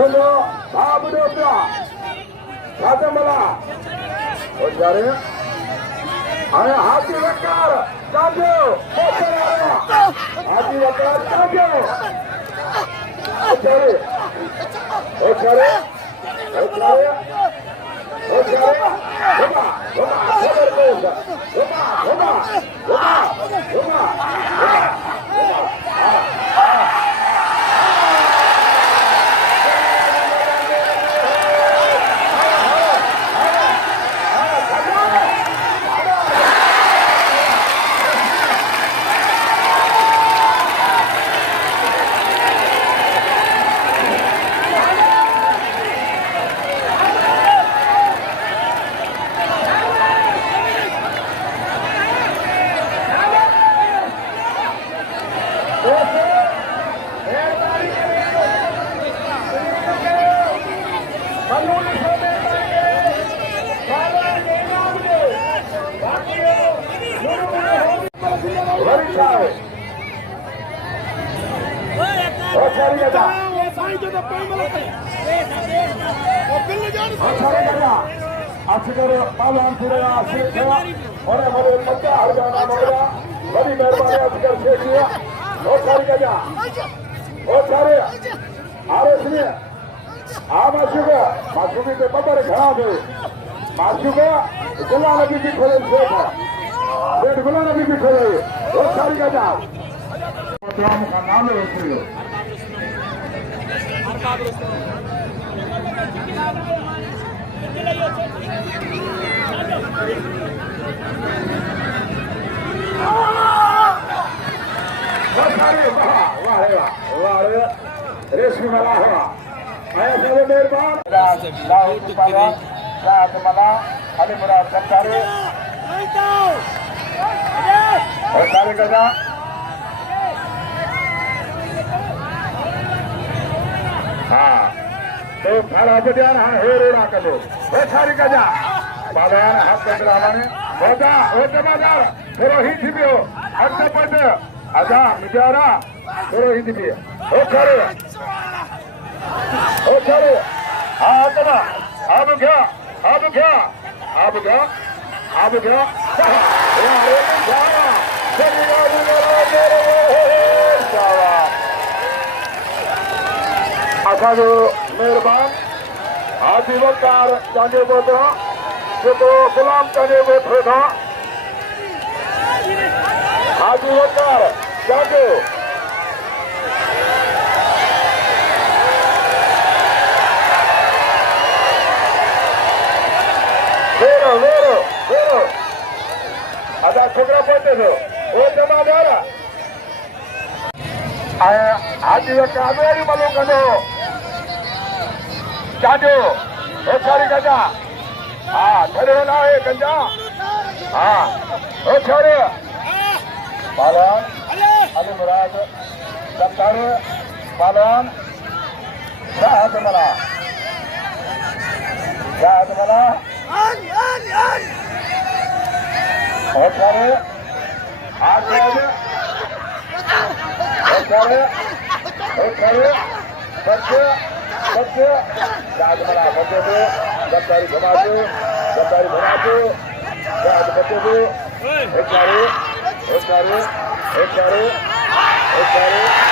सुनो बाबुडोब्रा राजमला ओजारे अरे हाथी वकार जागो हाथी वकार जागो ओजारे ओजारे ओजारे ओजारे होगा होगा खबर होगा होगा होगा होगा होगा अफसर पालन फिरेगा और हमारे मक्का हर जाना मौला बड़ी मेहरबानी अफसर से किया बहुत सारी गजा बहुत सारे आरे सुनिए माशुका के बबर घड़ा दे माशुका गुला नबी की खोले सेठ गुला नबी की खोले बहुत सारी गजा राम का नाम है उसमें रेशमी मला हवा आया सारे मेहरबान रात मला अली मुराद सत्तारे और सारे गजा हाँ तो खरा बजान हाँ हो रोड़ा करो वो सारी गजा बाजार हाथ कंडरावाने होता होता बाजार थोड़ा ही थी अच्छा पड़ते आजा मिजारा थोड़ा ही थी हो करे हाँ तना अब क्या अच्छा जो मेहरबान हाथी वकार जाने बोलते जो तो गुलाम करने बैठे था हाजी वकार जागो वेरो आधा छोकरा पहुंचे थे वो जमा जा हाजी वकार मेरी मालूम करो जागो वो सारी गजा हाँ खड़े होना है गंजा हाँ ओ छोरे पालन अली मुराद दफ्तर पालन शाहद मला ओ छोरे हाथ बच्चे शाहद मला बच्चे दो गद्दारी घुमा दो शाहद बच्चे दो एक चारे